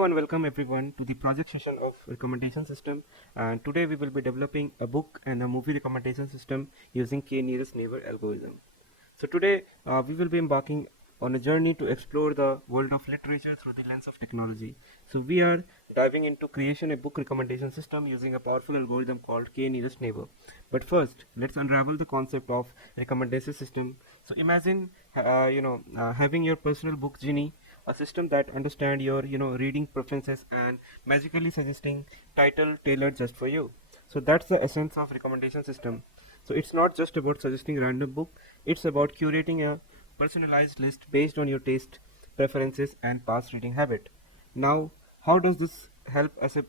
Hello and welcome everyone to the project session of recommendation system, and today we will be developing a book and a movie recommendation system using K nearest neighbor algorithm. So today we will be embarking on a journey to explore the world of literature through the lens of technology. So we are diving into creation a book recommendation system using a powerful algorithm called K nearest neighbor. But first, let's unravel the concept of recommendation system. So imagine having your personal book genie, a system that understand your reading preferences and magically suggesting title tailored just for you. So that's the essence of recommendation system. So it's not just about suggesting random book, it's about curating a personalized list based on your taste, preferences and past reading habit. Now, how does this help as a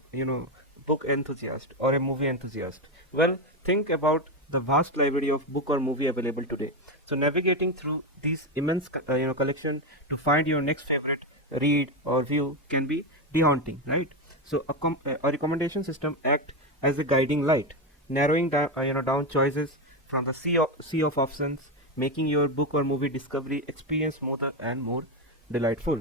book enthusiast or a movie enthusiast? Well, think about the vast library of book or movie available today. So navigating through these immense collection to find your next favorite read or view can be daunting, right? So a recommendation system act as a guiding light, narrowing down choices from the sea of options, making your book or movie discovery experience smoother and more delightful.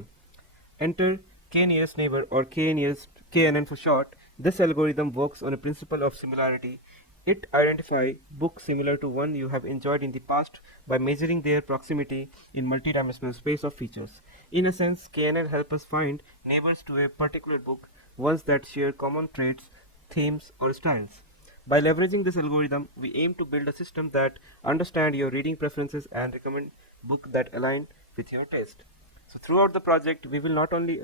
Enter K-nearest neighbor or K-nearest KNN for short. This algorithm works on a principle of similarity. It identifies books similar to one you have enjoyed in the past by measuring their proximity in multidimensional space of features. In a sense, KNN helps us find neighbors to a particular book, ones that share common traits, themes, or styles. By leveraging this algorithm, we aim to build a system that understands your reading preferences and recommend books that align with your taste. So throughout the project, we will not only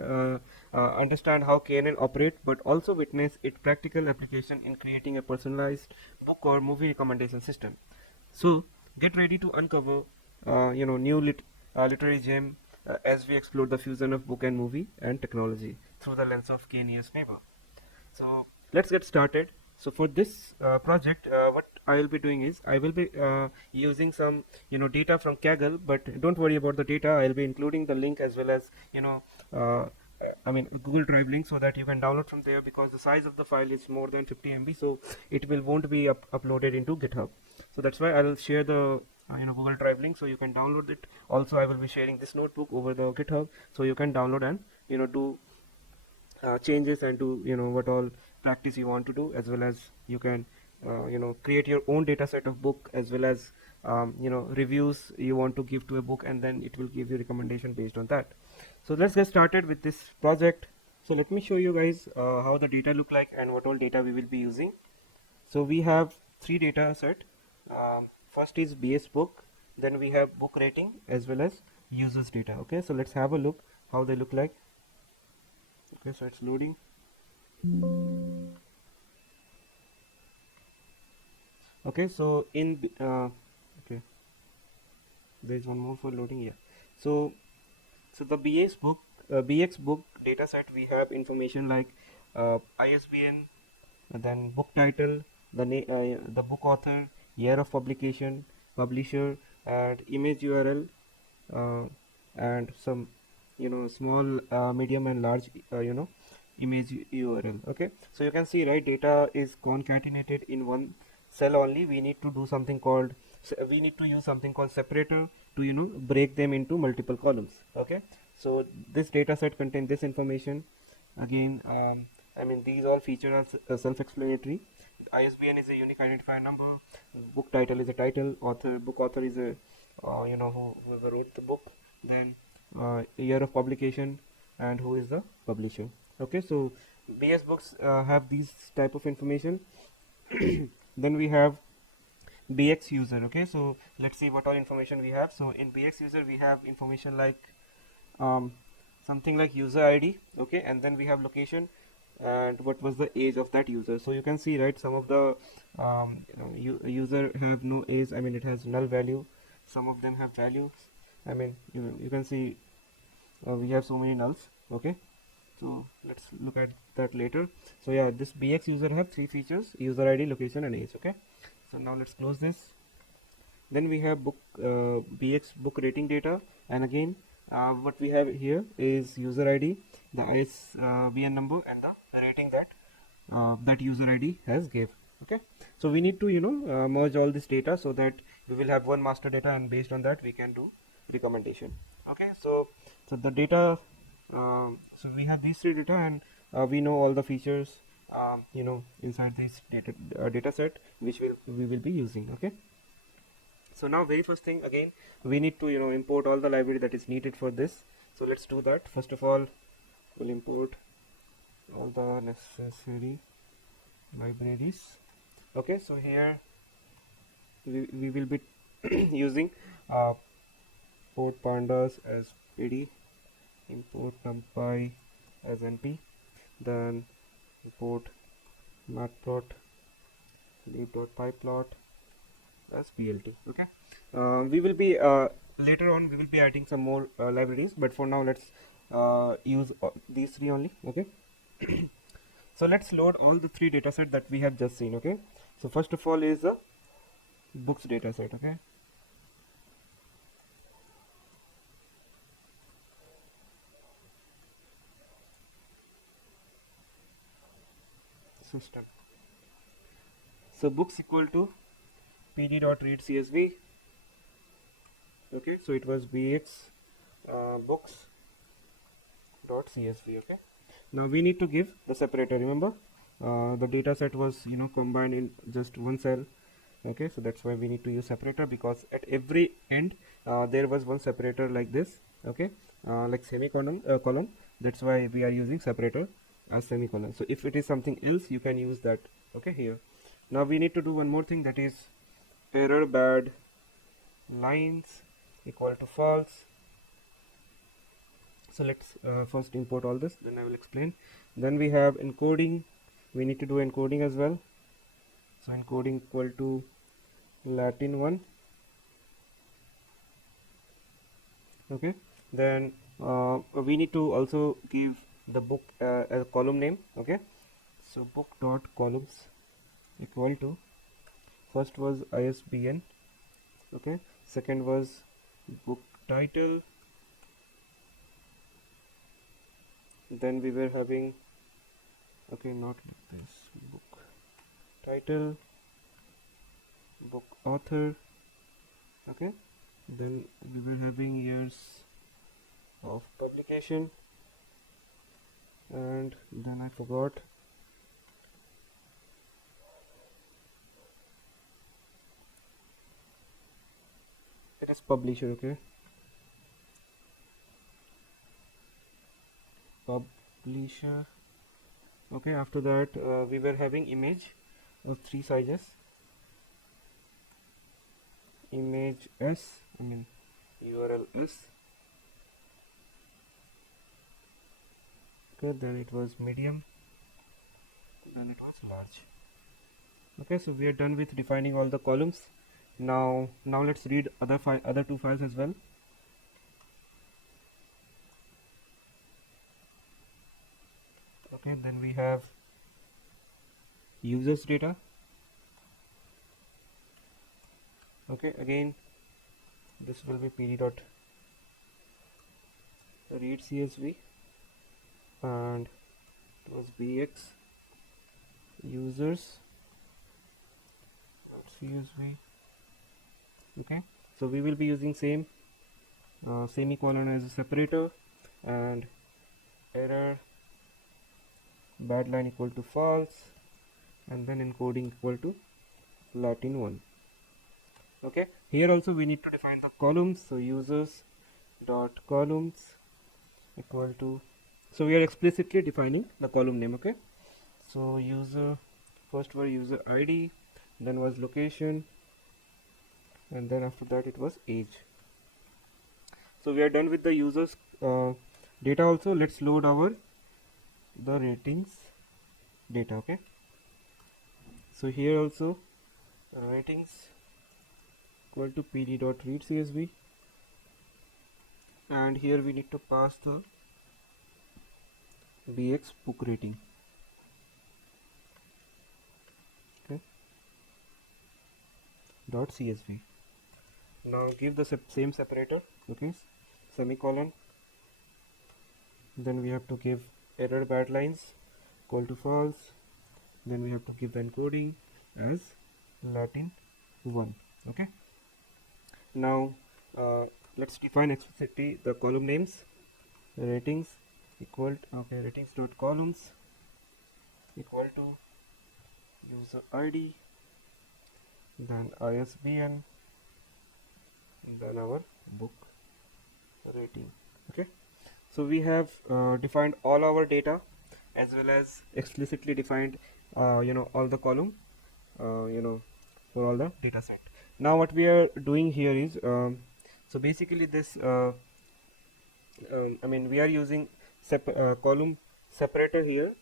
understand how KNN operate, but also witness its practical application in creating a personalized book or movie recommendation system. So get ready to uncover, new literary gem as we explore the fusion of book and movie and technology through the lens of KNN's neighbor. So let's get started. So for this project, what I will be doing is I will be using some data from Kaggle, but don't worry about the data. I'll be including the link as well as uh, Google Drive link so that you can download from there, because the size of the file is more than 50 MB, so it won't be uploaded into GitHub. So that's why I'll share the Google Drive link so you can download it. Also, I will be sharing this notebook over the GitHub so you can download and do changes and do what all practice you want to do, as well as you can create your own data set of book, as well as reviews you want to give to a book, and then it will give you recommendation based on that. So let's get started with this project. So let me show you guys how the data look like and what all data we will be using. So we have three data set. First is BS book, then we have book rating as well as users data. Okay, so let's have a look how they look like. Okay, so it's loading. Okay, so in okay, there's one more for loading. Yeah, so the BX book data set, we have information like ISBN, then book title, the book author, year of publication, publisher, and image URL, uh, and some small, medium and large image URL. Okay, so you can see, right, data is concatenated in one cell only. We need to do something called we need to use something called separator to break them into multiple columns. Okay, so this data set contains this information. Again, these all features are self-explanatory. ISBN is a unique identifier number, book title is a title, book author is a whoever wrote the book, then year of publication, and who is the publisher. Okay, so BS books have these type of information. Then we have BX user. Okay, so let's see what all information we have. So in BX user we have information like um, something like user ID. Okay, and then we have location and what was the age of that user. So you can see, right, some of the user have no age, it has null value. Some of them have values. You can see we have so many nulls. Okay, so let's look at that later. So yeah, this BX user have three features: user ID, location and age. Okay, so now let's close this. Then we have book BX book rating data, and again what we have here is user ID, the ISBN number, and the rating that that user ID has gave. Okay, so we need to merge all this data so that we will have one master data, and based on that we can do recommendation. Okay, so the data So we have these three data, and we know all the features inside this data set which we will be using. Okay, so now very first thing, again we need to import all the library that is needed for this. So let's do that. First of all, we'll import all the necessary libraries. Okay, so here we will be using import pandas as pd, import numpy as np, then import matplot as plt. Okay, we will be later on we will be adding some more libraries, but for now let's use these three only. Okay, so let's load all the three dataset that we have just seen. Okay, so first of all is the books dataset. Okay, system. So books equal to pd.read csv. Okay, so it was bx books dot csv. Okay, now we need to give the separator. Remember, the data set was combined in just one cell. Okay, so that's why we need to use separator, because at every end there was one separator like this. Okay, like semicolon column. That's why we are using separator as semicolon. So if it is something else, you can use that. Okay, here now we need to do one more thing, that is error bad lines equal to false. So let's first import all this, then I will explain. Then we have encoding. We need to do encoding as well. So encoding equal to Latin 1. Okay, then we need to also give the book as a column name. Okay, so book dot columns equal to, first was ISBN. Okay, second was book title, then we were having, okay, not like this, book title, book author. Okay, then we were having years of publication, and then I forgot, it is publisher. Okay, publisher. Okay, after that we were having image of three sizes, image s, I mean URL s. Okay, then it was medium, then it was large. Okay, so we are done with defining all the columns. Now let's read other two files as well. Okay, then we have users data. Okay, again this will be pd dot read csv, and it was bx users dot csv. Okay, so we will be using same semicolon as a separator, and error bad line equal to false, and then encoding equal to Latin 1. Okay, here also we need to define the columns. So users dot columns equal to, so we are explicitly defining the column name. Okay, so user, first was user ID, then was location, and then after that it was age. So we are done with the users data. Also let's load our the ratings data. Okay, so here also ratings equal to pd dot read csv, and here we need to pass the bx book rating. Okay, dot csv. Now give the same separator. Okay, semicolon, then we have to give error bad lines equal to false, then we have to give the encoding as Latin 1. Okay, now let's define explicitly the column names, ratings, equal to, okay, ratings dot columns equal to user ID, then ISBN, then our book rating. Okay, so we have defined all our data as well as explicitly defined all the column for all the data set. Now what we are doing here is so basically this I mean we are using column separator here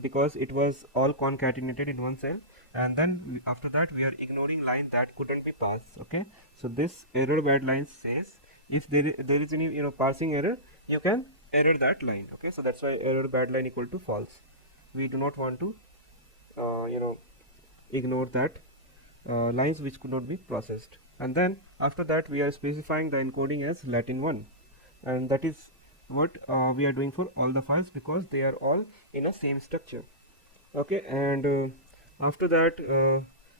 because it was all concatenated in one cell, and then after that we are ignoring line that couldn't be passed. Okay, so this error bad line says if there is any parsing error, you can error that line. Okay, so that's why error bad line equal to false. We do not want to ignore that lines which could not be processed. And then after that we are specifying the encoding as Latin 1, and that is what we are doing for all the files because they are all in a same structure. Okay, and after that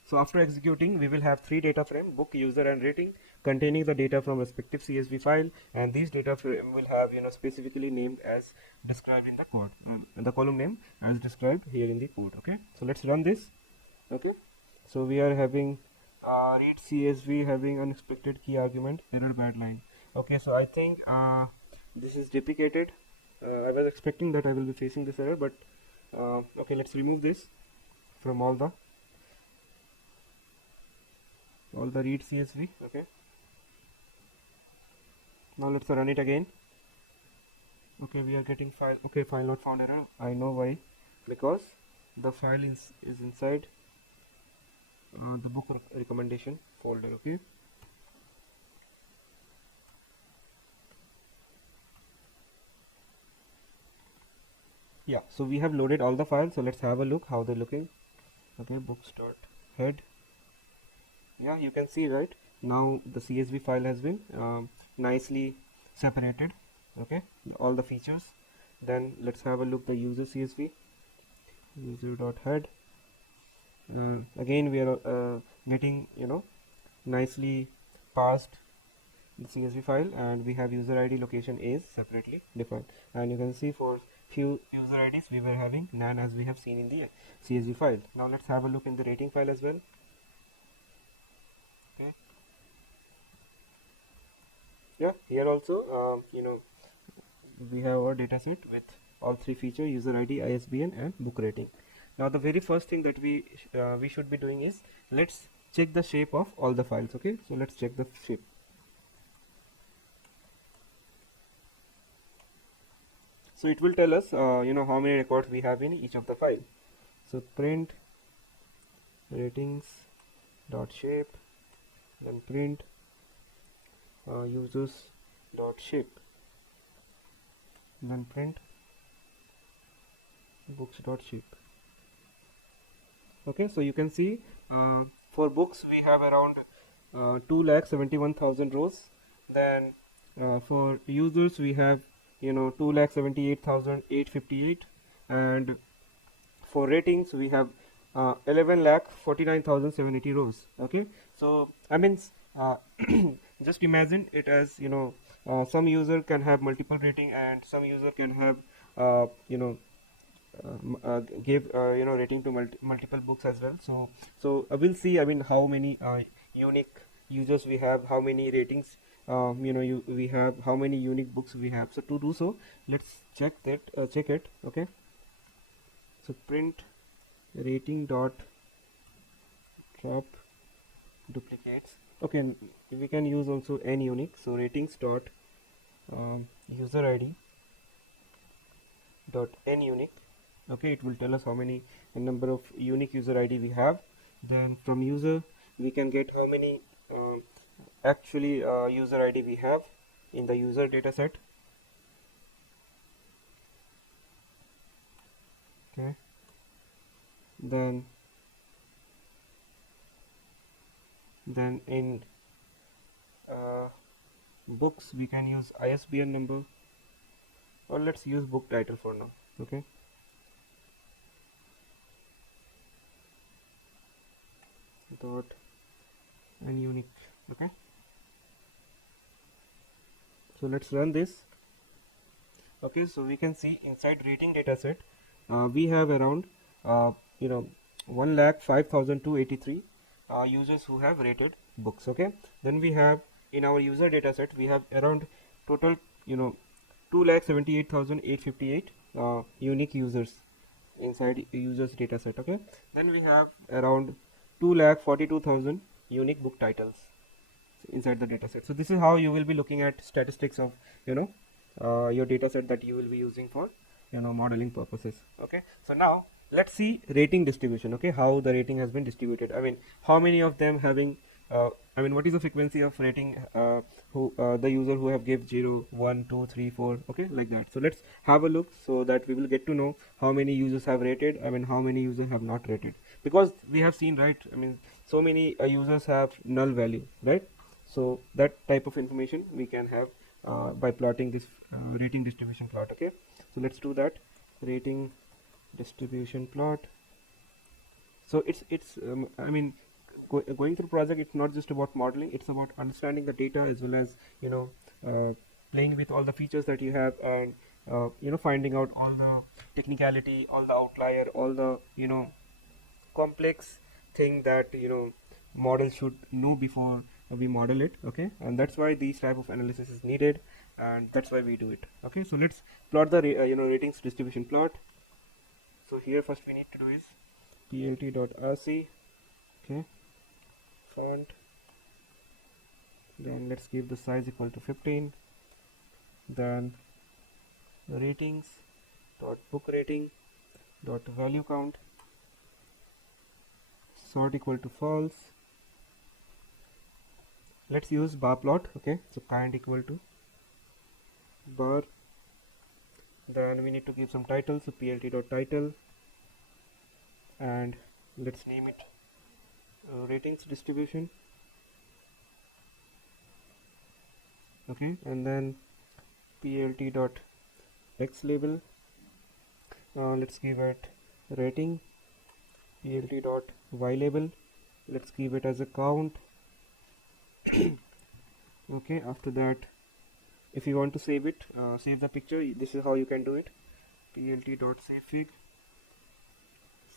so after executing we will have three data frame: book, user, and rating, containing the data from respective CSV file, and these data frame will have specifically named as described in the code, the column name as described here in the code. Okay, so let's run this. Okay, so we are having read CSV having unexpected key argument, error bad line. Okay, so I think this is duplicated. I was expecting that I will be facing this error, but okay, let's remove this from all the read CSV. Okay, now let's run it again. Okay, we are getting file. Okay, file not found error. I know why, because the file is inside the book recommendation folder. Okay, yeah, so we have loaded all the files, so let's have a look how they're looking. Okay, books dot head. Yeah, you can see right now the CSV file has been nicely separated. Okay, all the features. Then let's have a look the user CSV, user dot head. Again we are getting nicely parsed the CSV file, and we have user ID, location is separately defined, and you can see for few user IDs we were having nan as we have seen in the CSV file. Now let's have a look in the rating file as well. Okay, yeah, here also we have our data set with all three features: user ID, ISBN, and book rating. Now the very first thing that we should be doing is let's check the shape of all the files. Okay, so let's check the shape. So it will tell us how many records we have in each of the file. So print ratings dot shape, then print users dot shape, then print books dot shape. Okay, so you can see for books we have around 2,71,000 rows. Then for users we have 2,78,858, and for ratings we have 11,49,780 rows. Okay, so I mean just imagine it as some user can have multiple rating, and some user can have give rating to multiple books as well. So we'll see, I mean, how many unique users we have, how many ratings we have, how many unique books we have. So to do so, let's check it. Okay, so print rating dot drop duplicates. Okay, we can use also n unique. So ratings dot user ID dot n unique. Okay, it will tell us how many number of unique user ID we have. Then from user we can get how many actually user ID we have in the user data set. Okay, then in books we can use ISBN number, or let's use book title for now. Okay, dot and unique. Okay, so let's run this. Okay, so we can see inside rating dataset, we have around you know 1,05,283 users who have rated books. Okay, then we have in our user dataset we have around total 2,78,858 unique users inside users dataset. Okay, then we have around 2,42,000 unique book titles inside the dataset. So this is how you will be looking at statistics of you know your dataset that you will be using for modeling purposes. Okay, so now let's see rating distribution. Okay, how the rating has been distributed. I mean, how many of them having what is the frequency of rating who the user who have give 0 1 2 3 4, okay, like that. So let's have a look so that we will get to know how many users have rated, I mean how many users have not rated, because we have seen, right, I mean so many users have null value, right? So that type of information we can have by plotting this rating distribution plot. Okay, so let's do that. Rating distribution plot. So it's I mean going through project, it's not just about modeling, it's about understanding the data as well as playing with all the features that you have, and finding out all the technicality, all the outlier, all the complex thing that model should know before we model it. Okay, and that's why these type of analysis is needed, and that's why we do it. Okay, so let's plot the ratings distribution plot. So here first we need to do is plt.rc. Okay, font, then let's give the size equal to 15, then ratings dot book rating dot value count, sort equal to false. Let's use bar plot. Okay, so kind equal to bar, then we need to give some title, so plt dot title, and let's name it ratings distribution. Okay, and then plt dot x label, let's give it rating. Plt dot y label, let's give it as a count. Okay, after that, if you want to save it, save the picture, this is how you can do it. Plt dot savefig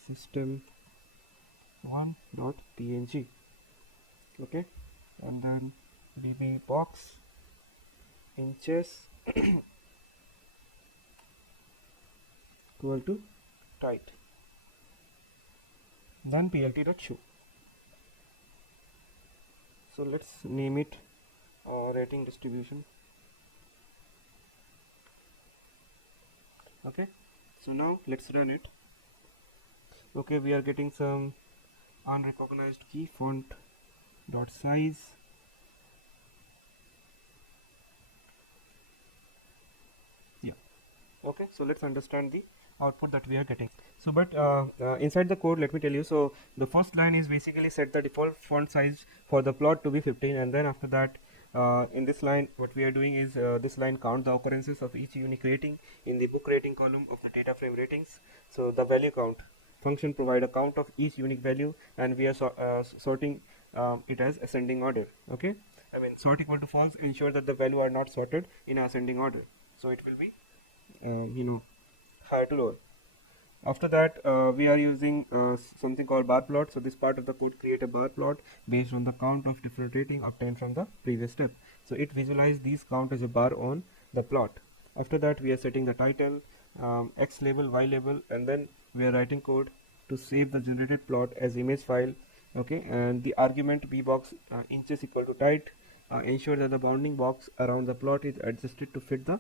system1 dot png. Okay, and then vb box inches equal to tight, then plt dot show. So let's name it rating distribution. Okay, so now let's run it. Okay, we are getting some unrecognized key, font dot size. Yeah, okay, so let's understand the output that we are getting. So but inside the code, let me tell you, so the first line is basically set the default font size for the plot to be 15, and then after that in this line what we are doing is this line count the occurrences of each unique rating in the book rating column of the data frame ratings. So the value count function provide a count of each unique value, and we are sorting it as ascending order. Okay, I mean sort equal to false, ensure that the value are not sorted in ascending order, so it will be higher to lower. After that we are using something called bar plot. So this part of the code create a bar plot based on the count of different rating obtained from the previous step. So it visualize these count as a bar on the plot. After that we are setting the title, x label, y label, and then we are writing code to save the generated plot as image file. Okay, and the argument b box inches equal to tight, ensure that the bounding box around the plot is adjusted to fit the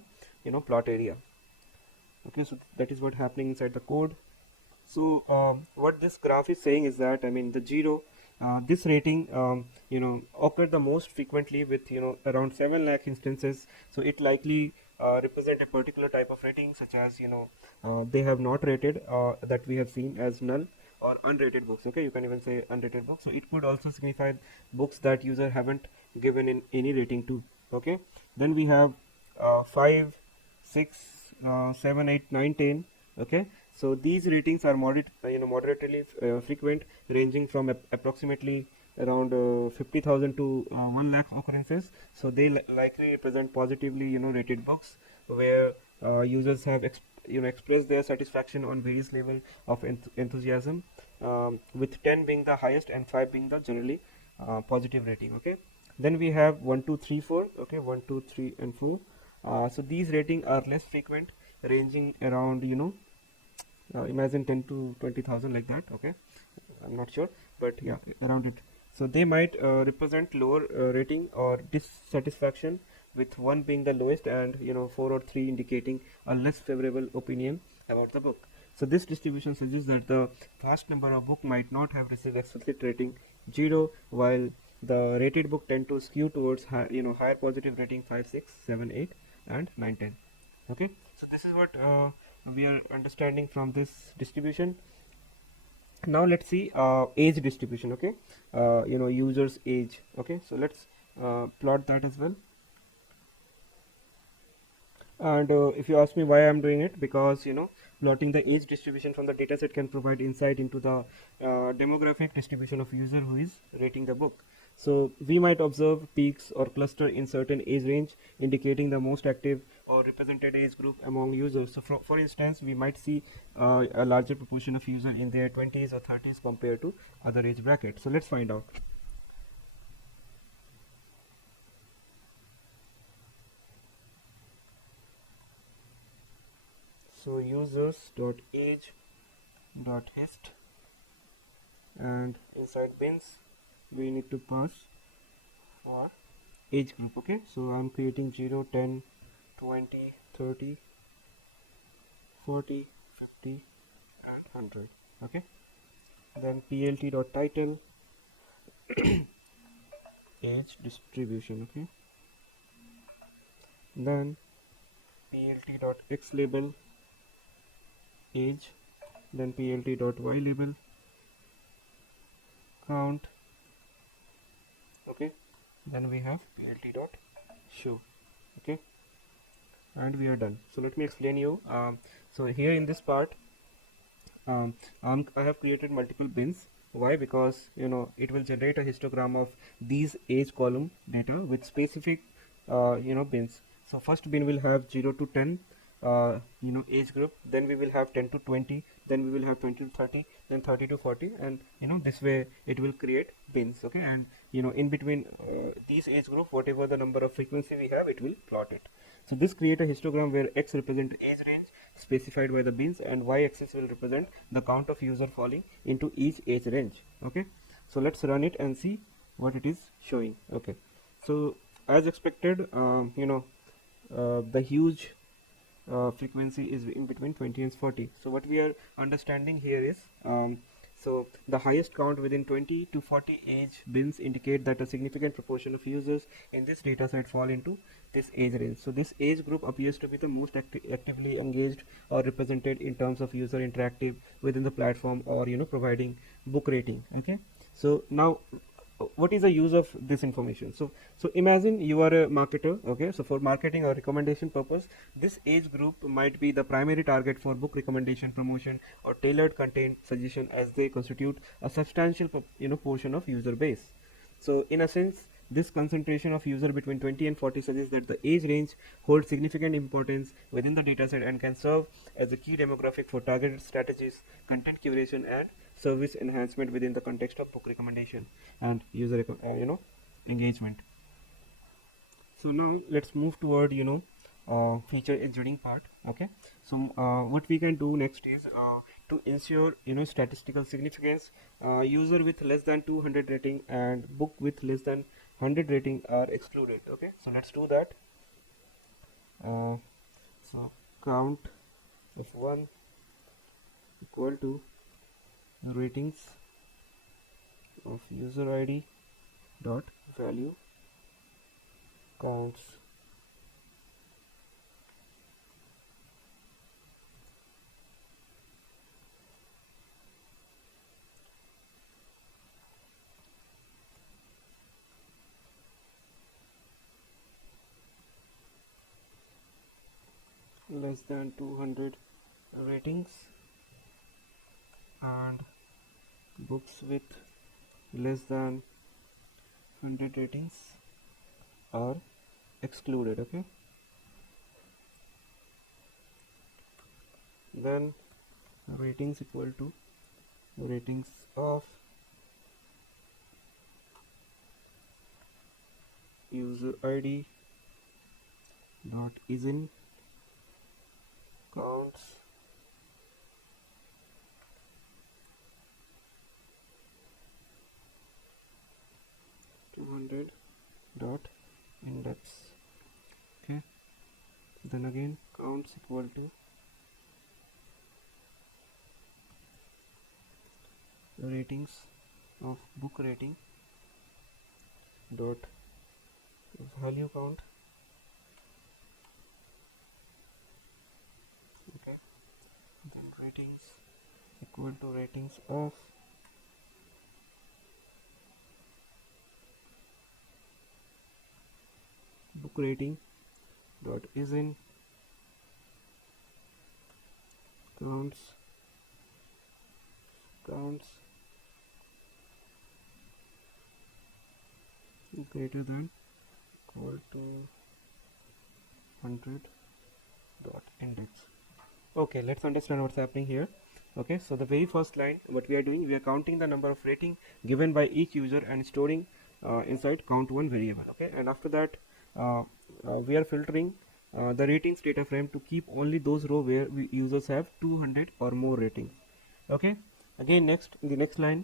plot area. Okay, so that is what happening inside the code. So what this graph is saying is that, I mean, the 0 this rating occurred the most frequently with around 7 lakh instances. So it likely represent a particular type of rating, such as they have not rated, that we have seen as null or unrated books. Okay, you can even say unrated books. So it could also signify books that user haven't given in any rating to. Okay, then we have 5 6 7 8 9 10. Okay, so these ratings are moderately frequent, ranging from approximately around 50,000 to 1 lakh occurrences. So they likely represent positively rated books, where users have expressed their satisfaction on various level of enthusiasm, with 10 being the highest and 5 being the generally positive rating. Okay, then we have 1 2 3 4. Okay, 1 2 3 and 4. So these ratings are less frequent, ranging around, imagine 10 to 20,000, like that. Okay, I'm not sure, but yeah, around it. So they might represent lower rating or dissatisfaction, with 1 being the lowest and 4 or 3 indicating a less favorable opinion about the book. So this distribution suggests that the vast number of book might not have received explicit rating 0, while the rated book tend to skew towards higher positive rating 5 6 7 8 and 9 10. Okay, so this is what we are understanding from this distribution. Now let's see age distribution. Okay, users age. Okay, so let's plot that as well. And if you ask me why I'm doing it, because plotting the age distribution from the dataset can provide insight into the demographic distribution of user who is rating the book. So we might observe peaks or cluster in certain age range, indicating the most active or represented age group among users. So for instance, we might see a larger proportion of users in their 20s or 30s compared to other age brackets. So let's find out. So users dot age dot hist, and inside bins we need to pass for age group. Okay, so I'm creating 0 10 20 30 40 50 and 100. Okay, then plt dot title age distribution. Okay, then plt dot x label age, then plt dot y label count. Okay, then we have plt dot show. Okay, and we are done. So let me explain you. So here in this part, I have created multiple bins. Why? Because it will generate a histogram of these age column data with specific bins. So first bin will have 0 to 10 age group, then we will have 10 to 20, then we will have 20 to 30, then 30 to 40, and this way it will create bins. Okay, and in between these age group, whatever the number of frequency we have, it will plot it. So this create a histogram where x represent age range specified by the bins, and y-axis will represent the count of user falling into each age range. Okay, so let's run it and see what it is showing. Okay, so as expected, the huge frequency is in between 20 and 40. So what we are understanding here is, so the highest count within 20 to 40 age bins indicate that a significant proportion of users in this data set fall into this age range. So this age group appears to be the most actively engaged or represented in terms of user interactive within the platform, or providing book rating. Okay, so now what is the use of this information? So imagine you are a marketer. Okay, so for marketing or recommendation purpose, this age group might be the primary target for book recommendation, promotion, or tailored content suggestion, as they constitute a substantial portion of user base. So in a sense, this concentration of user between 20 and 40 suggests that the age range holds significant importance within the dataset and can serve as a key demographic for targeted strategies, content curation, and service enhancement within the context of book recommendation and user engagement. So now let's move toward feature engineering part. Okay, so what we can do next is to ensure statistical significance, user with less than 200 rating and book with less than 100 rating are excluded. Okay, so let's do that. So count of 1 equal to ratings of user id dot value counts less than 200 ratings and books with less than 100 ratings are excluded. Okay, then ratings equal to ratings of user id dot is in counts 200 dot index. Okay, then again counts equal to ratings of book rating dot value count. Okay, then ratings equal to ratings of book rating dot is in counts greater than equal to 100 dot index. Okay, let's understand what's happening here. Okay, so the very first line, what we are doing, we are counting the number of rating given by each user and storing inside count1 variable. Okay, and after that we are filtering the ratings data frame to keep only those row where users have 200 or more ratings. Okay, again next in the next line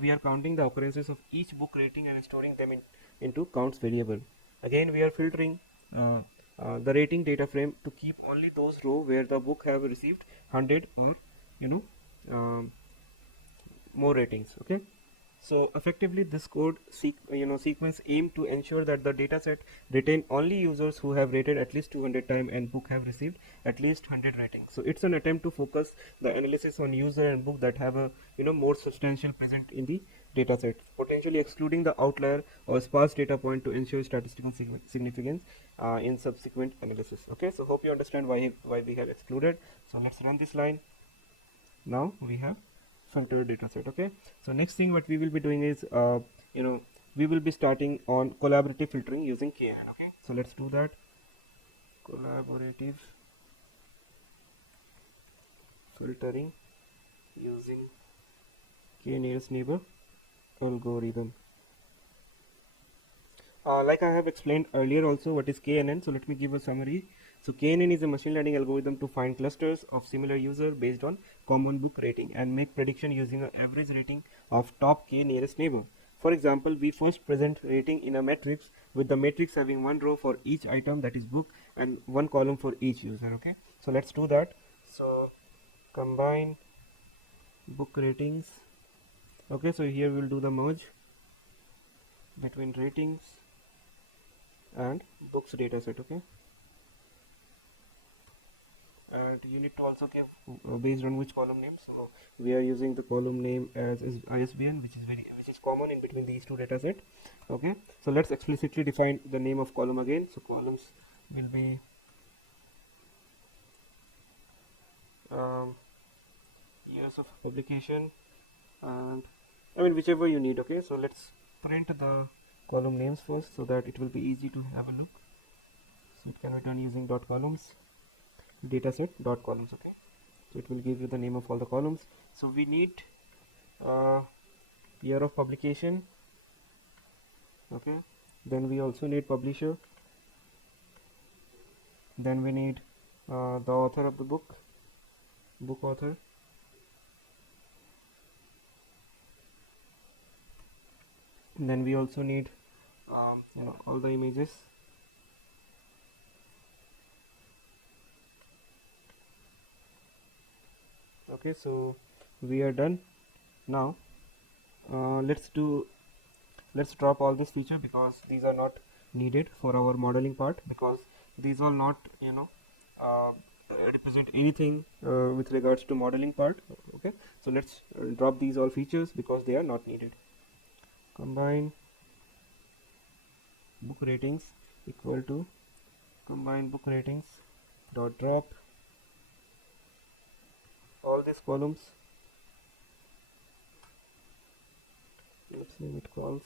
we are counting the occurrences of each book rating and storing them into counts variable. Again we are filtering the rating data frame to keep only those row where the book have received 100 or you know um, more ratings. Okay, so effectively this code sequence aim to ensure that the dataset retain only users who have rated at least 200 times and book have received at least 100 ratings. So it's an attempt to focus the analysis on user and book that have a more substantial present in the dataset, potentially excluding the outlier or sparse data point to ensure statistical significance in subsequent analysis. Okay, so hope you understand why we have excluded. So let's run this line. Now we have filter data set. Okay, so next thing what we will be doing is we will be starting on collaborative filtering using KNN. Okay, so let's do that. Collaborative filtering using k nearest neighbor algorithm. Like I have explained earlier also what is KNN, so let me give a summary. So KNN is a machine learning algorithm to find clusters of similar user based on common book rating and make prediction using an average rating of top k nearest neighbor. For example, we first present rating in a matrix with the matrix having one row for each item, that is book, and one column for each user. Okay, so let's do that. So combine book ratings. Okay, so here we will do the merge between ratings and books dataset. Okay, and you need to also give based on which column name. So we are using the column name as is ISBN, which is common in between these two data set. Okay, so let's explicitly define the name of column again. So columns will be years of publication, and I mean whichever you need. Okay, so let's print the column names first so that it will be easy to have a look. So it can be done using dot columns dataset dot columns. Okay, so it will give you the name of all the columns. So we need year of publication. Okay, then we also need publisher, then we need the author of the book author, and then we also need all the images. Okay, so we are done. Now let's drop all this feature because these are not needed for our modeling part, because these are not represent anything with regards to modeling part. Okay, so let's drop these all features because they are not needed. Combine book ratings equal to combine book ratings dot drop all these columns. Let's name it calls,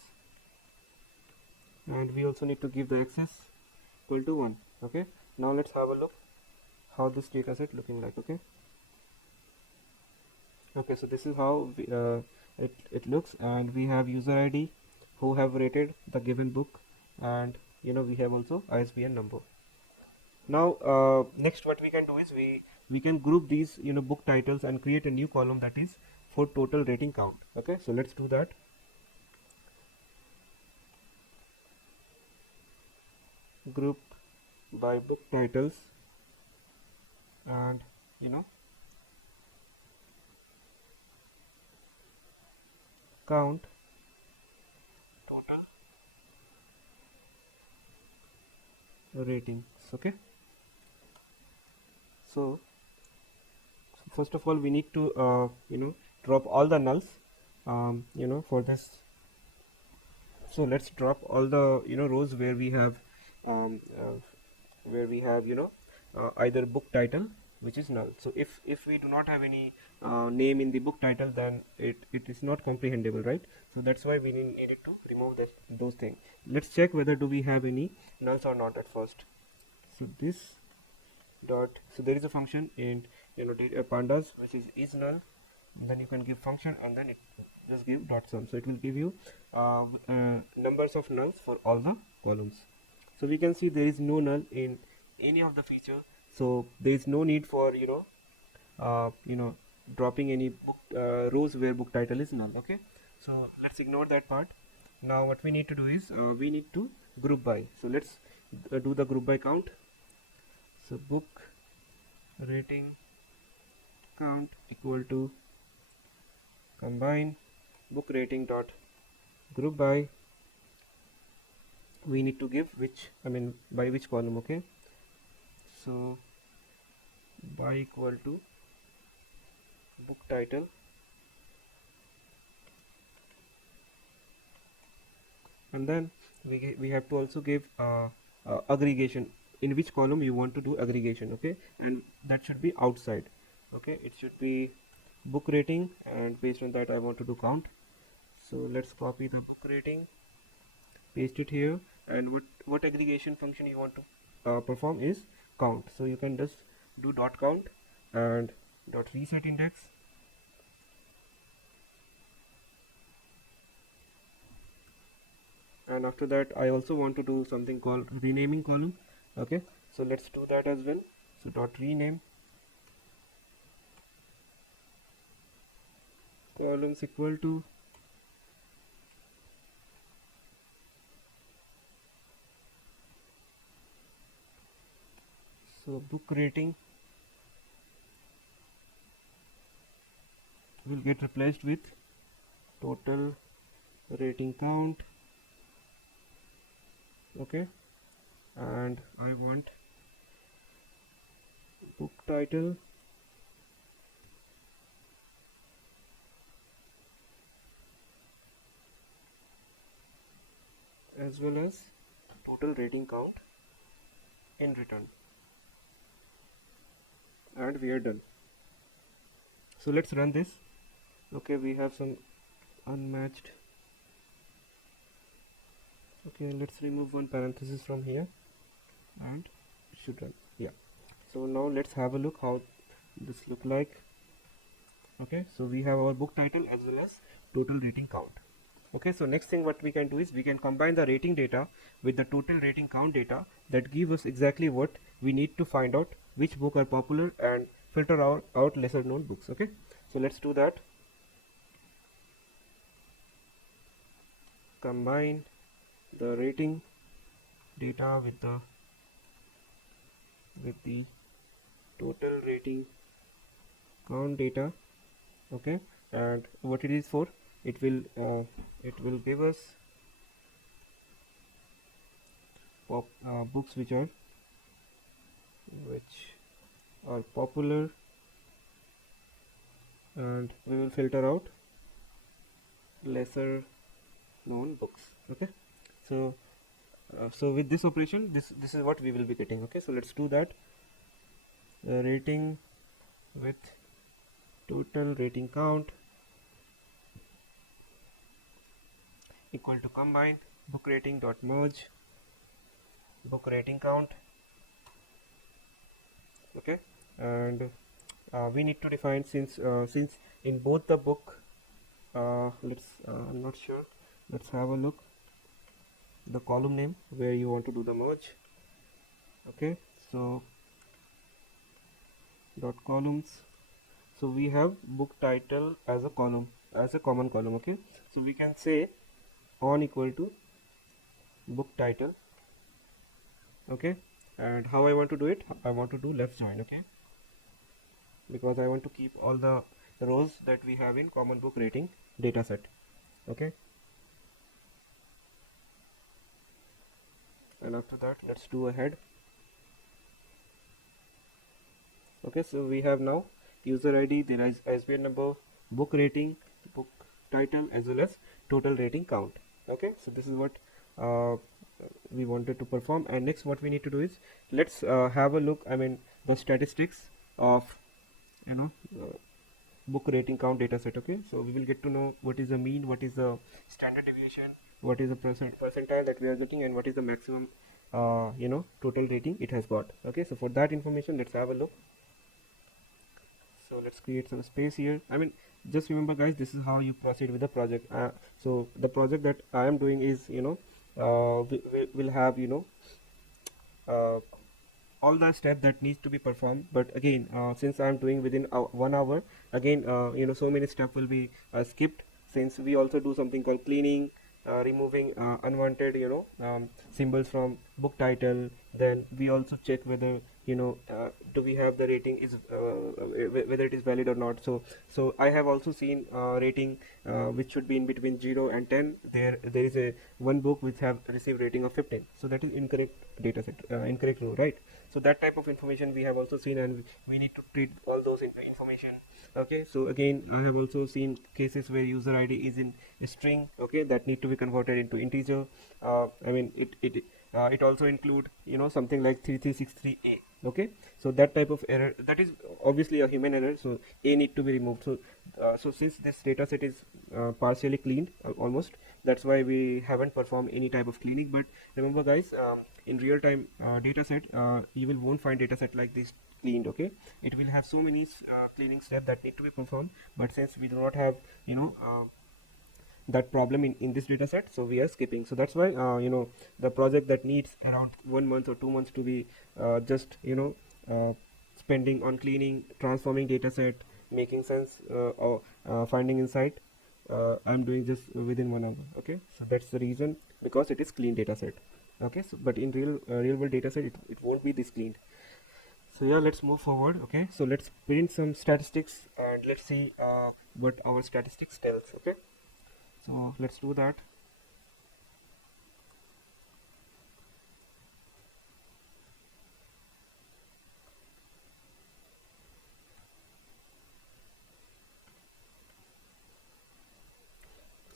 and we also need to give the access equal to 1. Okay, now let's have a look how this data set looking like. Okay, Okay, so this is how it looks, and we have user ID who have rated the given book, and we have also ISBN number. Now next what we can do is we can group these book titles and create a new column that is for total rating count. Okay, so let's do that. Group by book titles, and you know count ratings. Okay, so first of all we need to drop all the nulls for this. So let's drop all the rows where we have um, uh, either book title which is null. So if we do not have any name in the book title, then it is not comprehensible, right? So that's why we needed to remove those things. Let's check whether do we have any nulls or not at first. So this dot, so there is a function in pandas which is null. Then you can give function and then it just give dot sum, so it will give you numbers of nulls for all the columns. So we can see there is no null in any of the feature, so there is no need for dropping any book rows where book title is null. Okay, so let's ignore that part. Now what we need to do is we need to group by. So let's do the group by count. So book rating count equal to combine book rating dot group by. We need to give which, by which column. Okay, so by equal to book title, and then we have to also give aggregation, in which column you want to do aggregation. Okay, and that should be outside. Okay, it should be book rating, and based on that I want to do count. So let's copy the book rating, paste it here, and what aggregation function you want to perform is count. So you can just do dot count and dot reset index, and after that I also want to do something called renaming column. Okay, so let's do that as well. So dot rename columns equal to so book rating will get replaced with total rating count. Okay, and I want book title as well as total rating count in return, and we are done. So let's run this. Okay, we have some unmatched. Okay, let's remove one parenthesis from here and it should run. Yeah, so now let's have a look how this look like. Okay, so we have our book title as well as total rating count. Okay, so next thing what we can do is we can combine the rating data with the total rating count data that give us exactly what we need to find out which book are popular and filter out lesser known books. Okay, so let's do that. Combine the rating data with the total rating count data. Okay, and what it is for, it will give us books which are popular, and we will filter out lesser known books. Okay, so so with this operation this is what we will be getting. Okay, so let's do that. Rating with total rating count equal to combine book rating dot merge book rating count. Okay, and we need to define, since in both the book, I'm not sure, let's have a look the column name where you want to do the merge. Okay, so dot columns, so we have book title as a column, as a common column. Okay, so we can say on equal to book title. Okay, and how I want to do it, I want to do left join. Okay, because I want to keep all the rows that we have in common book rating data set. Okay, and after that let's do a head. Okay, so we have now user ID, there is ISBN number, book rating, book title, as well as total rating count. Okay, so this is what uh, we wanted to perform. And next what we need to do is, let's have a look, I mean, the statistics of, you know, book rating count data set. Okay, so we will get to know what is the mean, what is the standard deviation, what is the percentile that we are getting, and what is the maximum total rating it has got. Okay, so for that information let's have a look. So let's create some space here. I mean, just remember guys, this is how you proceed with the project. So the project that I am doing is, will have, uh, all the steps that needs to be performed. But again, since I am doing within 1 hour, again, so many steps will be skipped, since we also do something called cleaning, removing unwanted, symbols from book title. Then we also check whether, do we have the rating is whether it is valid or not. So I have also seen rating which should be in between 0 and 10. There is a one book which have received rating of 15, so that is incorrect data set, incorrect row, right? So that type of information we have also seen, and we need to treat all those information. Okay, so again, I have also seen cases where user ID is in a string, okay, that need to be converted into integer. I mean, it also include, something like 3363a. Okay, so that type of error, that is obviously a human error, so a need to be removed. So since this data set is partially cleaned, almost, that's why we haven't performed any type of cleaning. But remember guys, in real time data set, you won't find data set like this cleaned. Okay, it will have so many cleaning steps that need to be performed, but since we do not have, that problem in this data set, so we are skipping. So that's why, the project that needs around 1 month or 2 months to be just, spending on cleaning, transforming data set, making sense, or finding insight, I'm doing this within 1 hour. Okay, so that's the reason, because it is clean data set. Okay, so but in real world data set, it won't be this cleaned. So yeah, let's move forward. Okay, so let's print some statistics, and let's see what our statistics tells. Okay, so let's do that.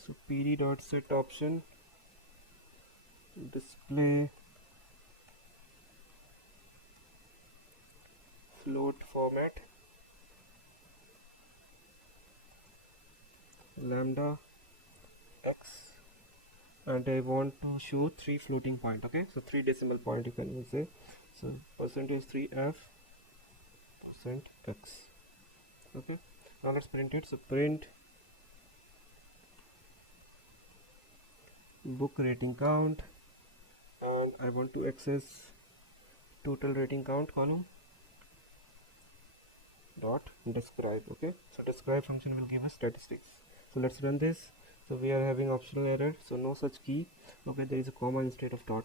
So pd.set option, display float format, lambda x, and I want to show 3 floating point. Okay, so 3 decimal point, you can even say. So percentage 3f percent x. Okay, now let's print it. So print book rating count, and I want to access total rating count column dot describe. Okay, so describe function will give us statistics. So let's run this. So we are having optional error, so no such key. Okay, there is a comma instead of dot.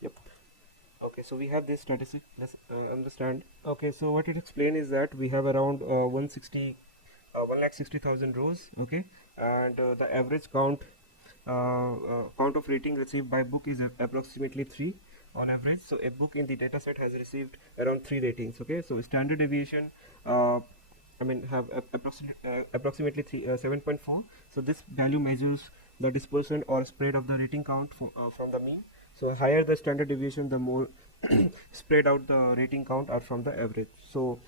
Yep. Okay, so we have this statistic. Let's understand. Okay, so what it explains is that we have around 1,60,000 rows. Okay, and the average count of rating received by book is approximately 3 on average. So a book in the data set has received around 3 ratings. Okay, so standard deviation, have approximately 7.4. So this value measures the dispersion or spread of the rating count from the mean. So higher the standard deviation, the more spread out the rating count are from the average. So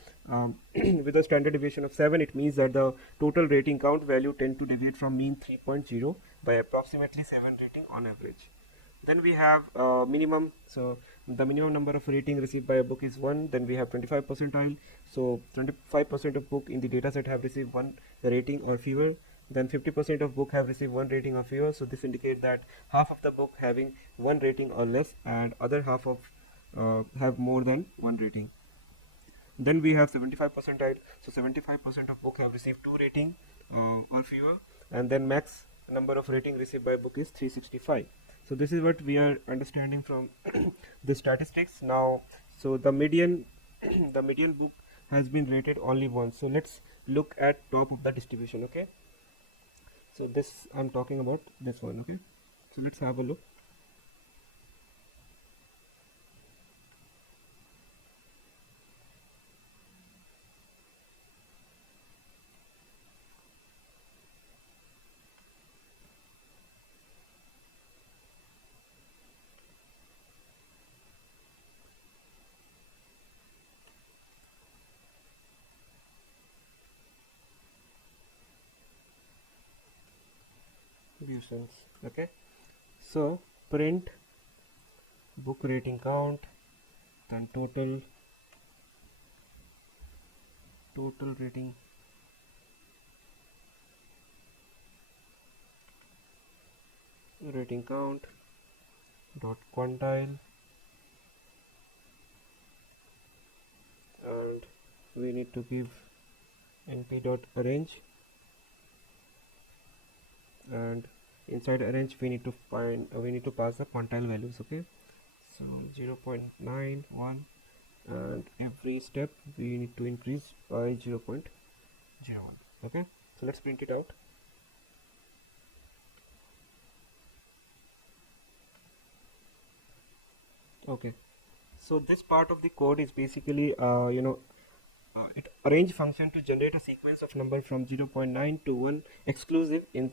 with a standard deviation of 7, it means that the total rating count value tend to deviate from mean 3.0 by approximately 7 rating on average. Then we have minimum. So the minimum number of rating received by a book is 1, then we have 25 percentile. So 25% of book in the dataset have received 1 rating or fewer. Then 50% of book have received 1 rating or fewer. So this indicates that half of the book having 1 rating or less, and other half of have more than 1 rating. Then we have 75 percentile. So 75% of book have received 2 rating or fewer, and then max number of rating received by book is 365. So this is what we are understanding from the statistics now. So the median the median book has been rated only once. So let's look at top of the distribution. Okay, so this I'm talking about this one. Okay, so let's have a look. Distributions. Okay, so print book rating count, then total rating count dot quantile, and we need to give np dot arrange, and inside arrange we need to pass the quantile values. Okay, so 0.91, and every step we need to increase by 0.01. Okay, so let's print it out. Okay, so this part of the code is basically it arrange function to generate a sequence of number from 0.9 to 1 exclusive in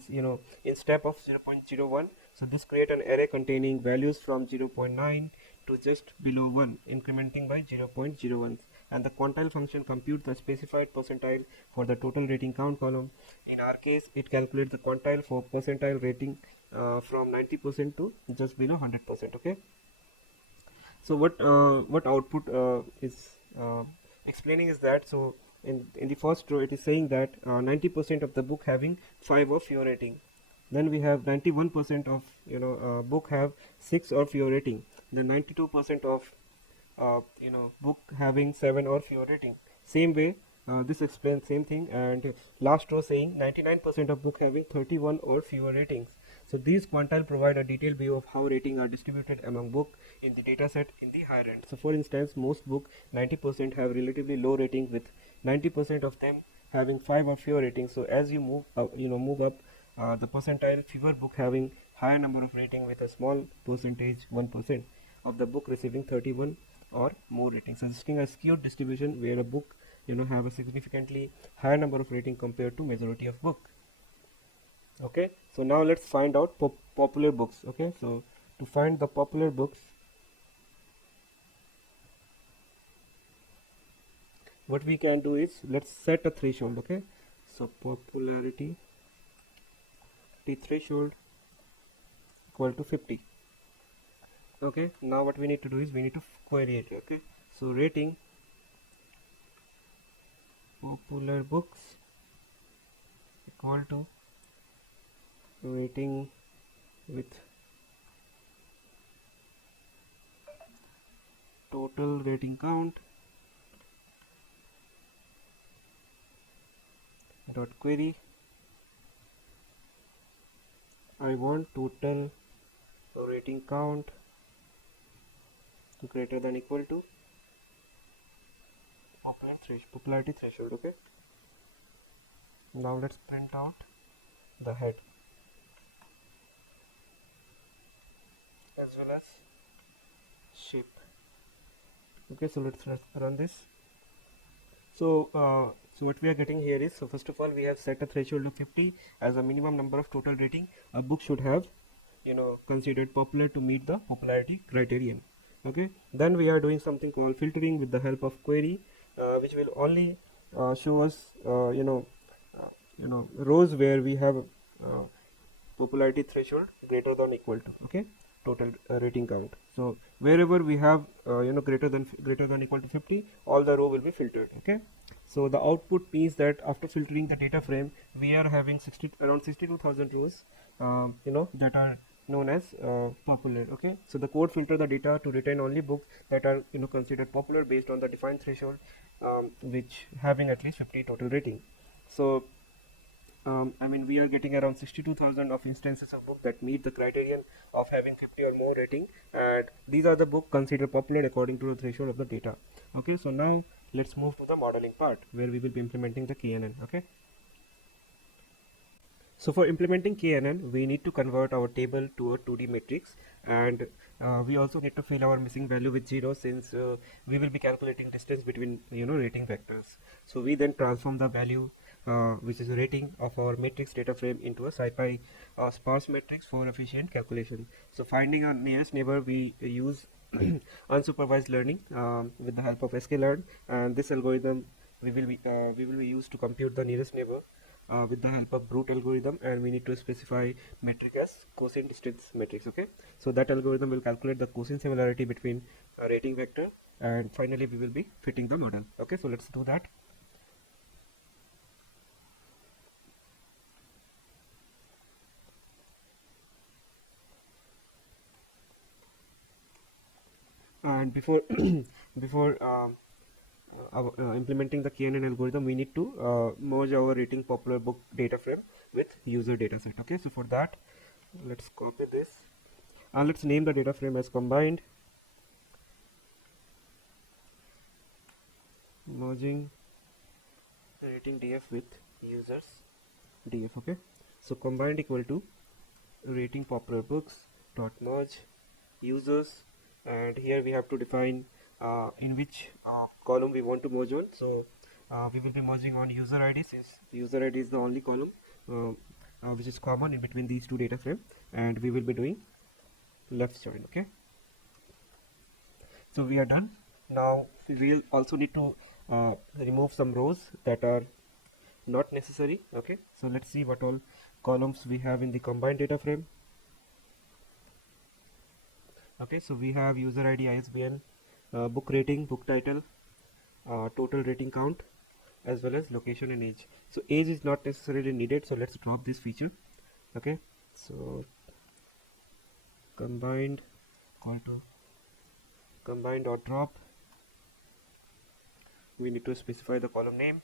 in step of 0.01. So this create an array containing values from 0.9 to just below 1, incrementing by 0.01, and the quantile function compute the specified percentile for the total rating count column. In our case, it calculates the quantile for percentile rating from 90% to just below 100%. Okay, so what output is explaining is that, so in the first row it is saying that 90% of the book having 5 or fewer rating. Then we have 91% of book have 6 or fewer rating. Then 92% of book having 7 or fewer rating. Same way, this explains same thing. And last row saying 99% of book having 31 or fewer ratings. So these quantile provide a detailed view of how ratings are distributed among book in the dataset in the higher end. So for instance, most book 90% have relatively low rating, with 90% of them having 5 or fewer ratings. So as you move move up the percentile, fewer book having higher number of rating, with a small percentage 1% of the book receiving 31 or more ratings, suggesting a skewed distribution where a book have a significantly higher number of rating compared to majority of book. Okay, so now let's find out popular books. Okay, so to find the popular books, what we can do is let's set a threshold. Okay, so popularity threshold equal to 50. Okay, now what we need to do is we need to query it. Okay, so rating popular books equal to rating with total rating count dot query. I want total rating count greater than equal to popularity threshold. Okay, now let's print out the head as well as shape. Okay, so let's run this. So so what we are getting here is, so first of all we have set a threshold of 50 as a minimum number of total rating a book should have considered popular to meet the popularity criterion. Okay, then we are doing something called filtering with the help of query, which will only show us rows where we have popularity threshold greater than equal to. Okay, total rating count. So wherever we have greater than equal to 50, all the row will be filtered. Okay, so the output means that after filtering the data frame, we are having around 62,000 rows that are known as popular. Okay, so the code filter the data to retain only books that are considered popular based on the defined threshold, which having at least 50 total rating. So we are getting around 62,000 of instances of book that meet the criterion of having 50 or more rating, and these are the book considered popular according to the threshold of the data. Okay, so now let's move to the modeling part where we will be implementing the KNN. Okay, so for implementing KNN, we need to convert our table to a 2D matrix, and we also need to fill our missing value with 0, since we will be calculating distance between rating vectors. So we then transform the value which is a rating of our matrix data frame into a SciPy sparse matrix for efficient calculation. So finding our nearest neighbor, we use unsupervised learning with the help of sklearn, and this algorithm we will be used to compute the nearest neighbor with the help of brute algorithm, and we need to specify metric as cosine distance matrix. Okay, so that algorithm will calculate the cosine similarity between a rating vector, and finally we will be fitting the model. Okay, so let's do that. And before before implementing the KNN algorithm, we need to merge our rating popular book data frame with user dataset. Okay, so for that, let's copy this and let's name the data frame as combined merging rating df with users df. Okay, so combined equal to rating popular books dot merge users, and here we have to define in which column we want to merge on. So we will be merging on user ID, since user ID is the only column which is common in between these two data frame, and we will be doing left join. Okay, so we are done. Now we will also need to remove some rows that are not necessary. Okay, so let's see what all columns we have in the combined data frame. Okay, so we have user ID, ISBN, book rating, book title, total rating count, as well as location and age. So age is not necessarily needed, so let's drop this feature. Okay, so combined equal to combined dot drop, we need to specify the column name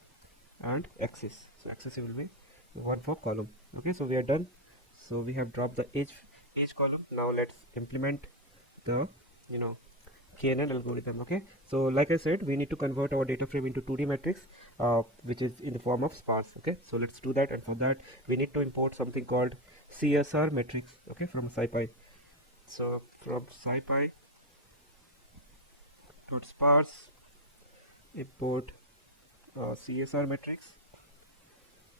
and axis. So axis will be one for column. Okay, so we are done. So we have dropped the age column. Now let's implement the KNN algorithm. Okay, so like I said, we need to convert our data frame into 2D matrix which is in the form of sparse. Okay, so let's do that, and for that we need to import something called CSR matrix. Okay, from SciPy. So from SciPy dot sparse import CSR matrix.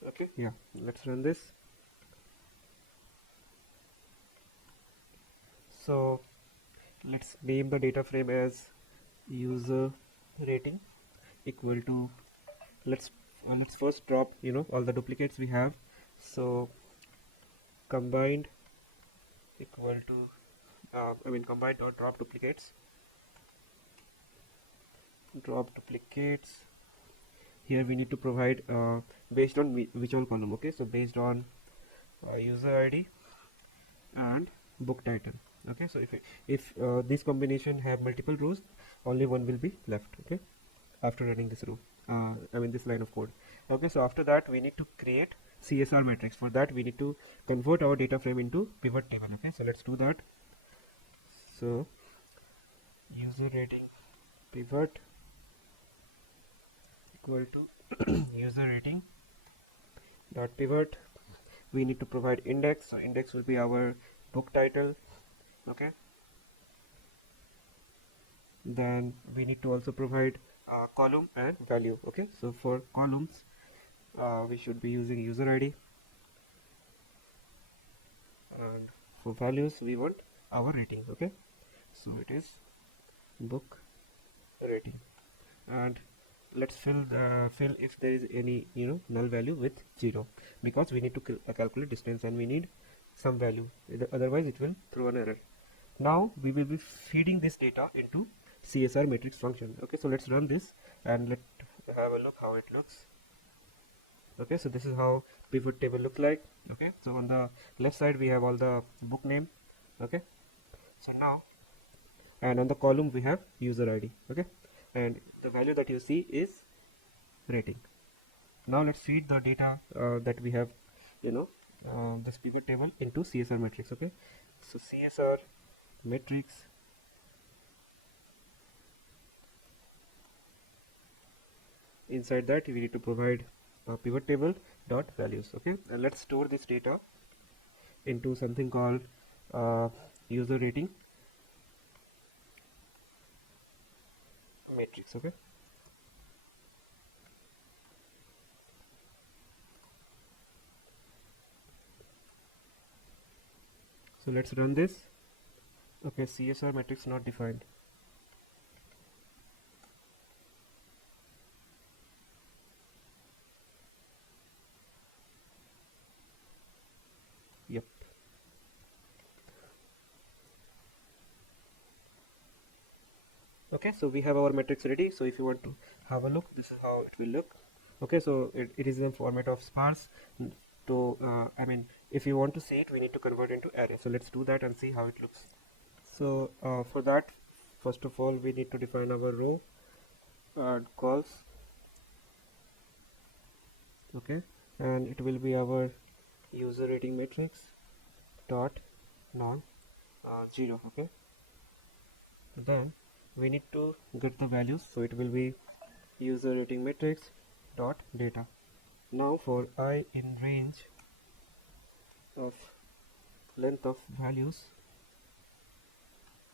Okay, yeah, let's run this. So let's name the data frame as user rating equal to, let's first drop all the duplicates we have. So combined equal to combined dot drop duplicates, here we need to provide based on which all column. Okay, so based on user ID and book title. Okay, so if this combination have multiple rows, only one will be left. Okay, after running this row, this line of code. Okay, so after that we need to create CSR matrix. For that we need to convert our data frame into pivot table. Okay, so let's do that. So user rating pivot equal to user rating dot pivot, we need to provide index. So index will be our book title. Okay, then we need to also provide column and value. Okay, so for columns we should be using user ID, and for values we want our rating. Okay, so it is book rating, and let's fill if there is any null value with 0, because we need to calculate distance and we need some value, otherwise it will throw an error. Now we will be feeding this data into CSR matrix function. Okay, so let's run this and let have a look how it looks. Okay, so this is how pivot table looks like. Okay, so on the left side we have all the book name. Okay, so now, and on the column we have user ID. Okay, and the value that you see is rating. Now let's feed the data that we have, this pivot table into CSR matrix. Okay, so CSR matrix, inside that we need to provide a pivot table dot values. Okay, and let's store this data into something called user rating matrix. Okay, so let's run this. Okay, CSR matrix not defined. Yep. Okay, so we have our matrix ready. So if you want to have a look, this is how it will look. Okay, so it is in format of sparse. So if you want to see it, we need to convert into array. So let's do that and see how it looks. So for that, first of all, we need to define our row calls. Okay, and it will be our user rating matrix dot non 0. Okay, then we need to get the values, so it will be user rating matrix dot data. Now for I in range of length of values,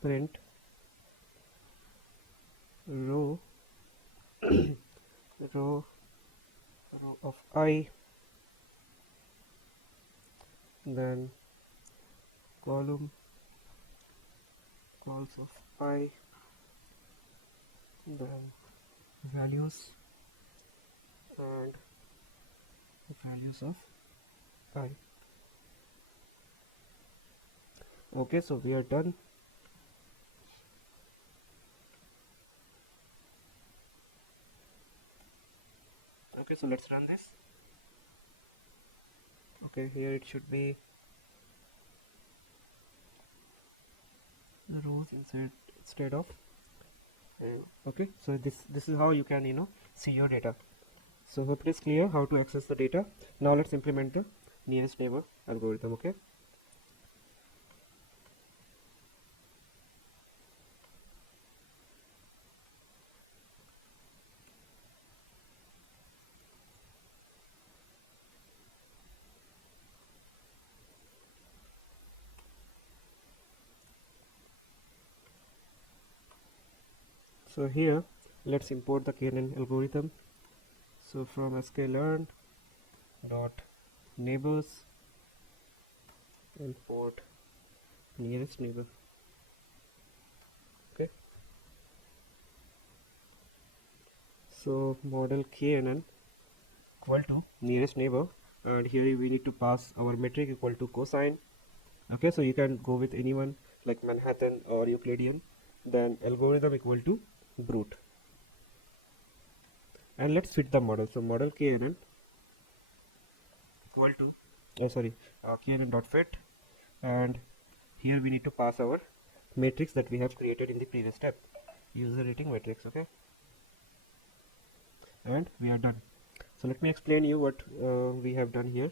print row row of I, then column calls of I, then values and values of I. Okay, so we are done. Okay, so let's run this. Okay, here it should be the rows instead of okay, so this is how you can see your data. So hope it is clear how to access the data. Now let's implement the nearest neighbor algorithm. Okay, so here let's import the KNN algorithm. So from sklearn dot neighbors, import nearest neighbor. Okay, so model KNN equal to nearest neighbor, and here we need to pass our metric equal to cosine. Okay, so you can go with anyone like Manhattan or Euclidean. Then algorithm equal to brute, and let's fit the model. So model KNN equal to KNN dot fit, and here we need to pass our matrix that we have created in the previous step, user rating matrix. Okay, and we are done. So let me explain you what we have done here.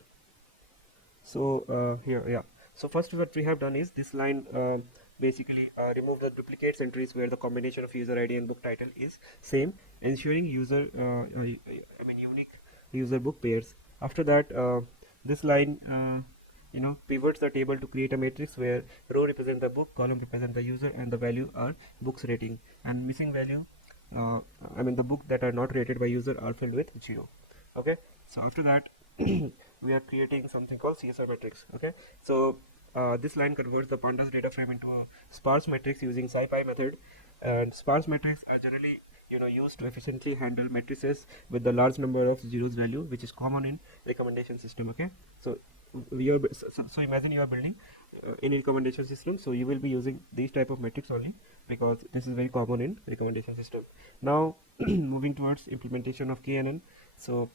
So so first what we have done is this line basically remove the duplicates entries where the combination of user ID and book title is same, ensuring unique user book pairs. After that, this line pivots the table to create a matrix where row represent the book, column represent the user, and the value are books rating, and missing value the book that are not rated by user are filled with 0. Okay, so after that we are creating something called CSR matrix. Okay, so this line converts the pandas data frame into a sparse matrix using SciPy method, and sparse matrices are generally used to efficiently handle matrices with the large number of zeros value, which is common in recommendation system. Okay, so so imagine you are building in recommendation system, so you will be using these type of metrics only, because this is very common in recommendation system. Now moving towards implementation of KNN. So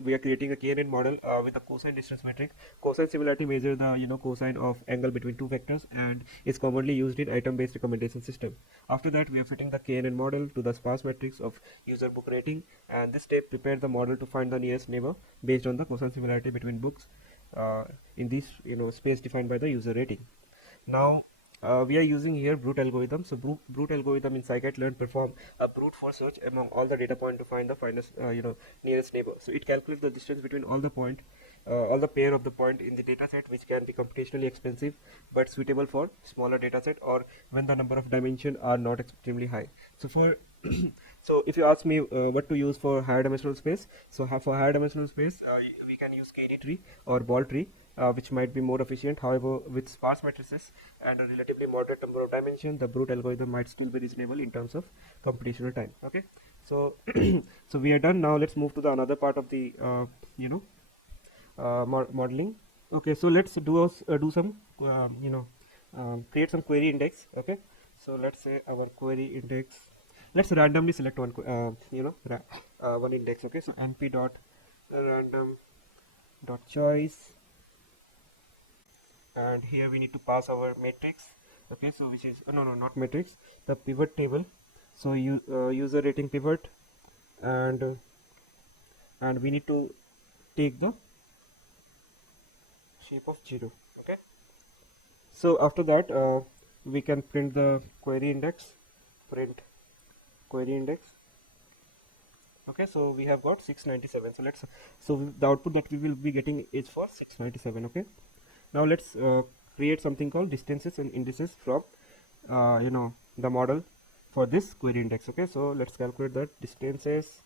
we are creating a KNN model with a cosine distance metric. Cosine similarity measure the cosine of angle between two vectors and is commonly used in item based recommendation system. After that, we are fitting the KNN model to the sparse matrix of user book rating, and this step prepare the model to find the nearest neighbor based on the cosine similarity between books in this space defined by the user rating. Now we are using here brute algorithm. So brute algorithm in scikit-learn perform a brute force search among all the data point to find the finest nearest neighbor. So it calculates the distance between all the pair of the point in the data set, which can be computationally expensive but suitable for smaller data set or when the number of dimensions are not extremely high. So for so if you ask me what to use for higher dimensional space, so for higher dimensional space we can use KD tree or ball tree, which might be more efficient. However, with sparse matrices and a relatively moderate number of dimensions, the brute algorithm might still be reasonable in terms of computational time. Okay, so so we are done. Now let's move to the another part of the modeling. Okay, so let's do some create some query index. Okay, so let's say our query index, let's randomly select one one index. Okay, so np dot random dot choice, and here we need to pass our matrix. Okay, so which is no, not matrix, the pivot table. So user rating pivot, and we need to take the shape of 0. Okay, so after that we can print the query index, print query index. Okay, so we have got 697. So the output that we will be getting is for 697. Okay, now let's create something called distances and indices from the model for this query index. Okay, so let's calculate that distances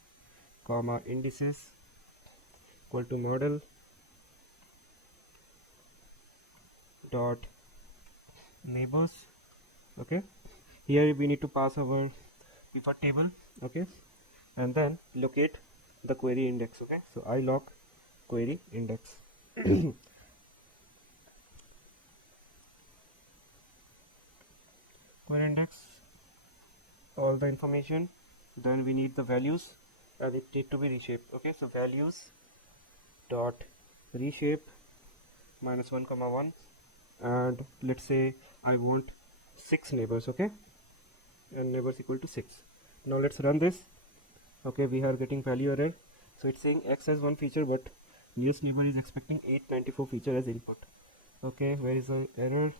comma indices equal to model dot neighbors. Okay, here we need to pass our pivot table. Okay, and then locate the query index. Okay, so I lock query index. Query index, all the information, then we need the values, and it need to be reshaped. Okay, so values dot reshape -1, 1, and let's say I want 6 neighbors. Okay, and neighbors equal to 6. Now let's run this. Okay, we are getting value array, so it's saying x has one feature, but nearest neighbor is expecting 894 feature as input. Okay, where is the error?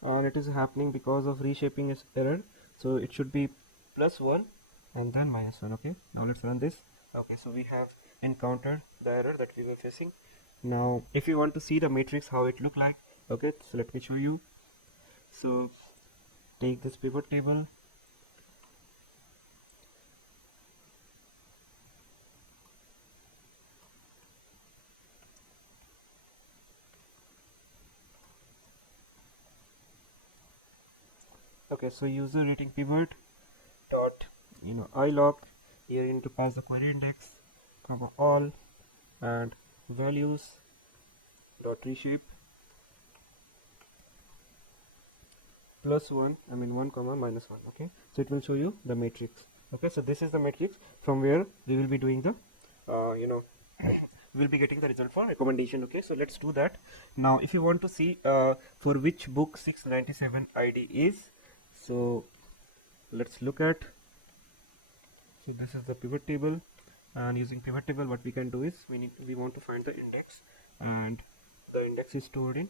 And it is happening because of reshaping is error, so it should be +1 and then -1. Okay, now let's run this. Okay, so we have encountered the error that we were facing. Now if you want to see the matrix how it look like, okay, so let me show you. So take this pivot table, okay, so user rating pivot dot I lock, here you need to pass the query index comma all, and values dot reshape +1, I mean 1 comma -1. Okay, so it will show you the matrix. Okay, so this is the matrix from where we will be doing the we will be getting the result for recommendation. Okay, so let's do that. Now if you want to see for which book 697 ID is, so let's look at, so this is the pivot table, and using pivot table what we can do is we want to find the index, and the index is stored in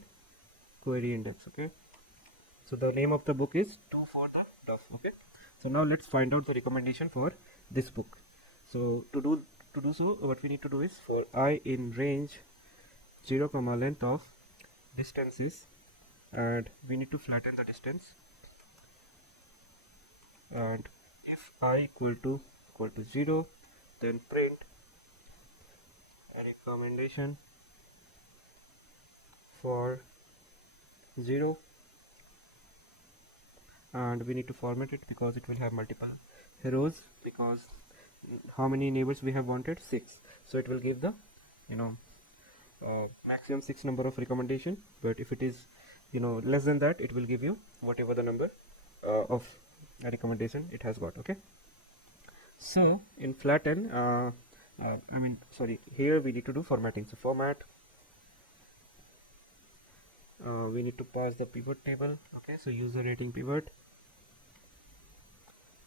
query index. Okay, so the name of the book is 2 for the Duff. Okay, so now let's find out the recommendation for this book. So to do so, what we need to do is for I in range 0 comma length of distances, and we need to flatten the distance, and if I equal to 0, then print a recommendation for 0, and we need to format it because it will have multiple rows, because how many neighbors we have wanted? 6, so it will give the maximum 6 number of recommendation. But if it is less than that, it will give you whatever the number of recommendation it has got. Okay, so in flatten, sorry, here we need to do formatting. So format, we need to pass the pivot table. Okay, so user rating pivot,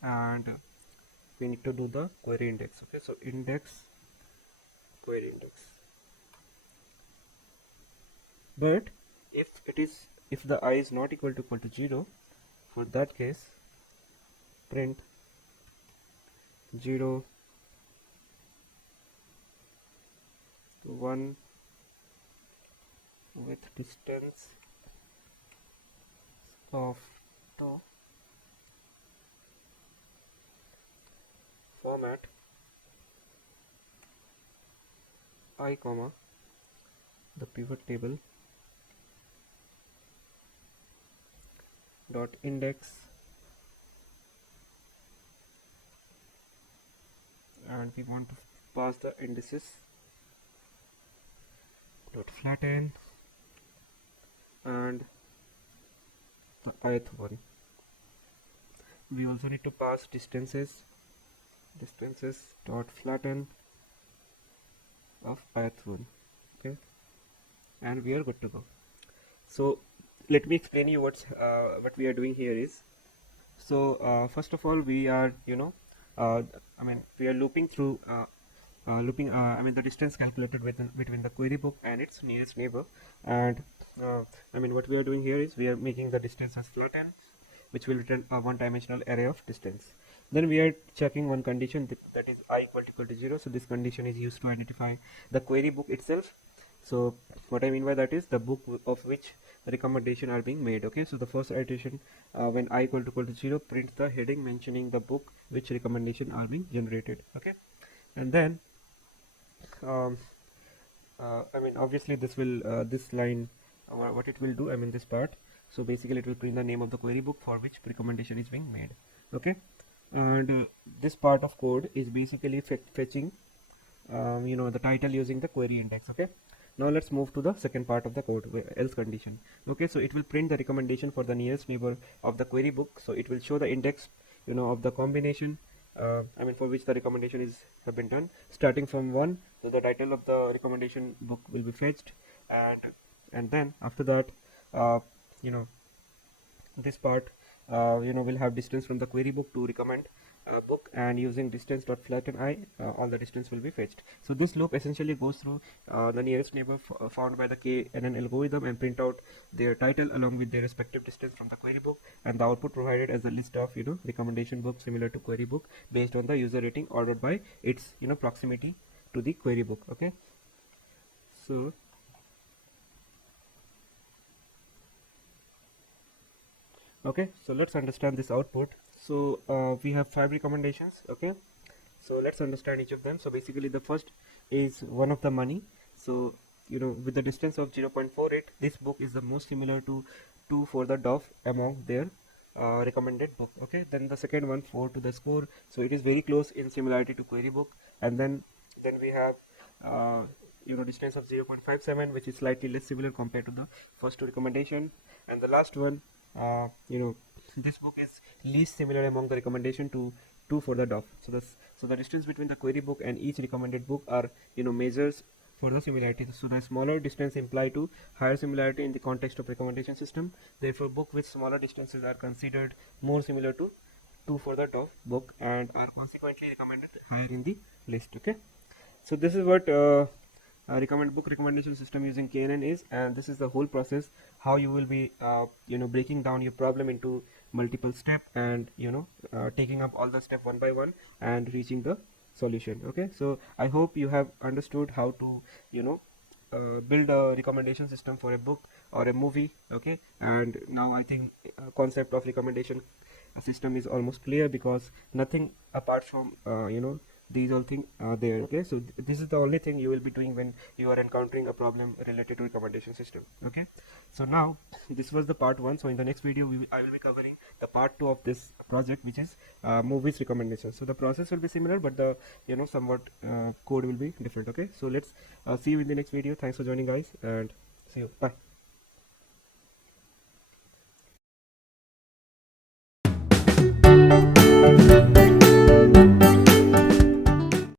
and we need to do the query index. Okay, so index, query index. But if the I is not equal to 0, for that case print 0 1 with distance of top, format I comma the pivot table dot index, and we want to pass the indices dot flatten and the ith one. We also need to pass distances dot flatten of ith one. Okay, and we are good to go. So let me explain you what we are doing here is. So first of all, we are we are looping through the distance calculated between the query book and its nearest neighbor. And what we are doing here is we are making the distance as flatten, which will return a one-dimensional array of distance. Then we are checking one condition, that is I equal to 0. So this condition is used to identify the query book itself. So what I mean by that is the book of which recommendation are being made. Okay, so the first iteration, when I equal to 0, prints the heading mentioning the book which recommendation are being generated. Okay, and then obviously this will this line, what it will do, this part, so basically it will print the name of the query book for which recommendation is being made. Okay, and this part of code is basically fetching the title using the query index. Okay, now let's move to the second part of the code, else condition. Okay, so it will print the recommendation for the nearest neighbor of the query book. So it will show the index of the combination for which the recommendation is have been done, starting from 1. So the title of the recommendation book will be fetched, and then after that this part will have distance from the query book to recommend book, and using distance dot flatten I, all the distance will be fetched. So this loop essentially goes through the nearest neighbor found by the KNN algorithm and print out their title along with their respective distance from the query book, and the output provided as a list of recommendation book similar to query book based on the user rating ordered by its proximity to the query book. Okay, so let's understand this output. So we have 5 recommendations. Okay, so let's understand each of them. So basically the first is one of the money. So with the distance of 0.48, this book is the most similar to 2 for the DOF among their recommended book. Okay, then the second one, 4 to the score, so it is very close in similarity to query book. And then we have distance of 0.57, which is slightly less similar compared to the first 2 recommendation. And the last one, this book is least similar among the recommendation to 2 for the DOF. So the distance between the query book and each recommended book are measures for the similarity. So the smaller distance imply to higher similarity in the context of recommendation system. Therefore, book with smaller distances are considered more similar to 2 for the DOF book and are consequently recommended higher in the list. Okay, so this is what book recommendation system using KNN is, and this is the whole process how you will be breaking down your problem into multiple step and taking up all the step one by one and reaching the solution. Okay, so I hope you have understood how to build a recommendation system for a book or a movie. Okay, and now I think concept of recommendation system is almost clear, because nothing apart from these all things are there. Okay, so this is the only thing you will be doing when you are encountering a problem related to recommendation system. Okay, so now this was the part 1. So in the next video I will be covering the part 2 of this project, which is movies recommendation. So the process will be similar, but the somewhat code will be different. Okay, so let's see you in the next video. Thanks for joining, guys, and see you. Bye.